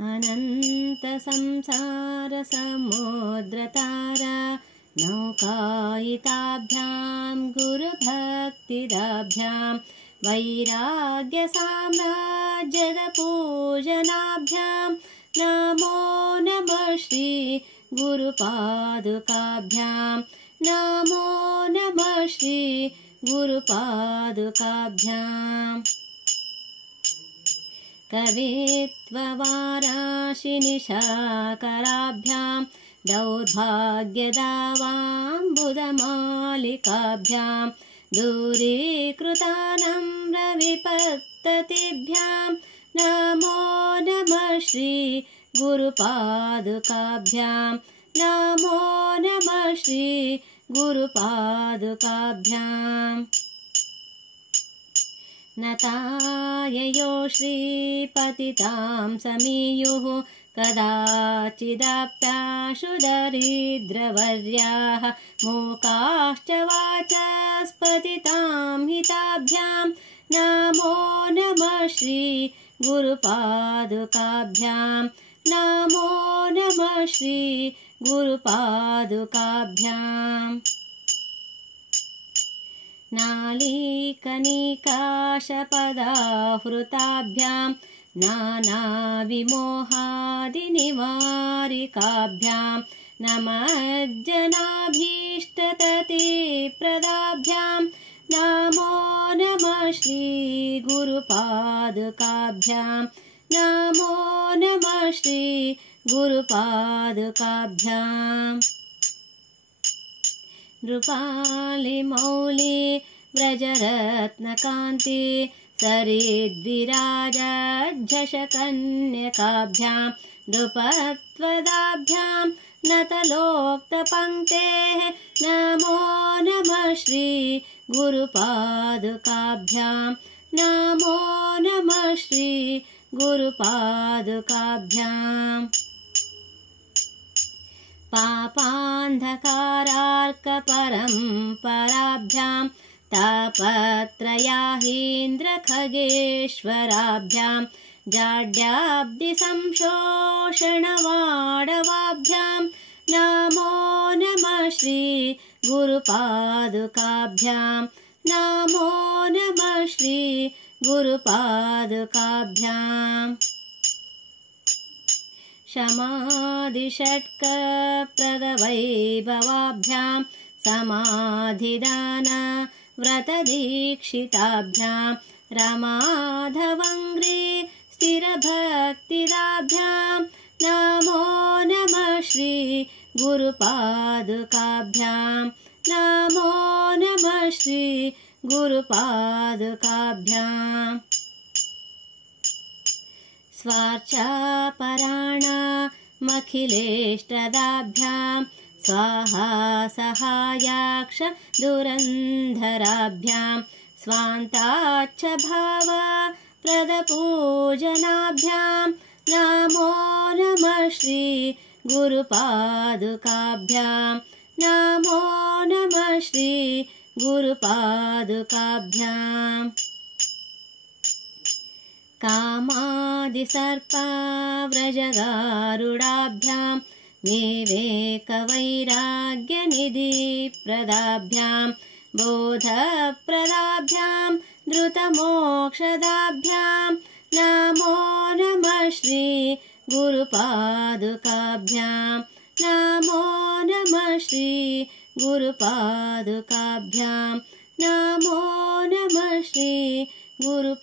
अनंत संसार समुद्रतारा नौकायिताभ्यां गुरुभक्तिदाभ्यां वैराग्य साम्राज्यद पूजनाभ्यां नमो नमः श्री गुरुपादुकाभ्यां नमो नमः श्री गुरुपादुकाभ्यां कवित्ववाराशिनिशाकराभ्यां दौर्भाग्यदावाम्बुदमालिकाभ्यां दूरीकृतानम्रविपत्ततिभ्यां नमो नमः श्री गुरुपादुकाभ्यां नमो नमः श्री गुरुपादुकाभ्यां नताययो श्रीपतितां समीयुः कदाचिदप्याशु दरिद्रवर्याः मूकाश्च वाचस्पतितां हिताभ्यां नमो नमः श्री गुरुपादुकाभ्यां नमो नमः श्री गुरुपादुकाभ्यां नालीकनिकाशपदाहृताभ्यां नानाविमोहादिनिवारिकाभ्यां नमज्जनाभीष्टततिप्रदाभ्यां नमो नमः श्री गुरुपादुकाभ्यां नमो नमः श्री गुरुपादुकाभ्यां नृपालिमौली व्रजरत्नकान्ति सरिद्विराजझषकन्यकाभ्यां नृपत्वदाभ्यां नतलोक्तपङ्क्तेः नमो नमः श्री गुरुपादुकाभ्यां नमो नमः श्री गुरुपादुकाभ्यां पापान्धकारार्कपरम्पराभ्यां तापत्रयाहीन्द्रखगेश्वराभ्यां जाड्याब्धिसंशोषणवाडवाभ्यां नमो नमः श्री गुरुपादुकाभ्यां नमो नमः श्री गुरुपादुकाभ्यां शमादिषट्कप्रदवैभवाभ्यां समाधिदान व्रतदीक्षिताभ्यां रमाधवङ्घ्रि स्थिरभक्तिदाभ्यां नमो नमः श्री गुरुपादुकाभ्यां नमो नमः श्री गुरुपादुकाभ्यां स्वार्चापराणामखिलेष्टदाभ्यां स्वाहा सहायाक्ष दुरन्धराभ्यां स्वान्ताच्च भावप्रदपूजनाभ्यां नमो नमः श्री गुरुपादुकाभ्यां नमो नमः श्री गुरुपादुकाभ्यां कामादिसर्पाव्रजगारुडाभ्यां विवेकवैराग्यनिधिप्रदाभ्यां बोधप्रदाभ्यां धृतमोक्षदाभ्यां नमो नमः श्री गुरुपादुकाभ्यां नमो नमः श्री गुरुपादुकाभ्यां नमो नमः श्री गुरुपादुकाभ्याम्।